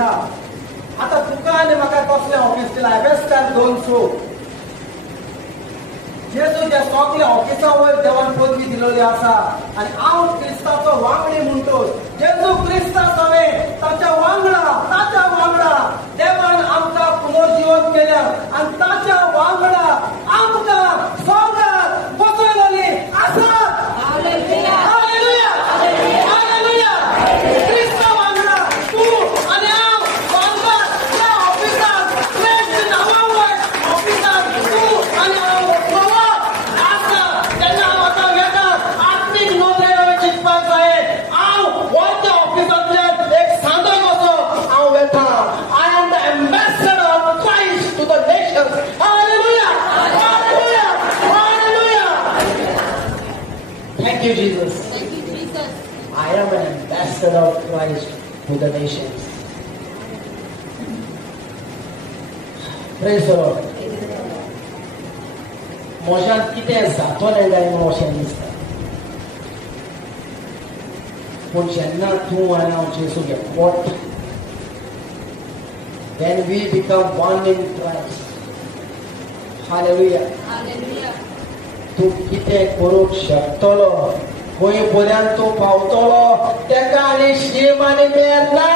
वयता. आता तुका आनी म्हाका कसलें ऑफिस दिलां बेस्तार दोन सो. जेजू त्या सगळ्या ऑफिसा वयर देवान पदवी दिलेली आसा आनी हांव क्रिस्ताचो वांगडी म्हणटोच. जेजू क्रिस्त हांवें ताच्या वांगडा देवान आमकां पुनर्जीवन केल्या आनी ताच्या वांगडा आमकां स्वर्गांत बसयलेली आसा. Hallelujah hallelujah. क्रिस्ता वांगडा तूं आनी हांव स्वर्गांत त्या ऑफिसांत प्रेम नांवा वयर ऑफिसांत तूं आनी हांव Thank you, Jesus. Thank you, Jesus. I am an ambassador of Christ to the nations. Praise the Lord. मोशान कितें जातोलें काय म्हणून अशें दिसता. पूण जेन्ना तूं आनी हांव जेजूक एकवट, when we become one in Christ. Hallelujah. Hallelujah. तूं कितें करूंक शकतलो, खंय पर्यंत तूं पावतलो तेका आनी शीम आनी मेळ ना.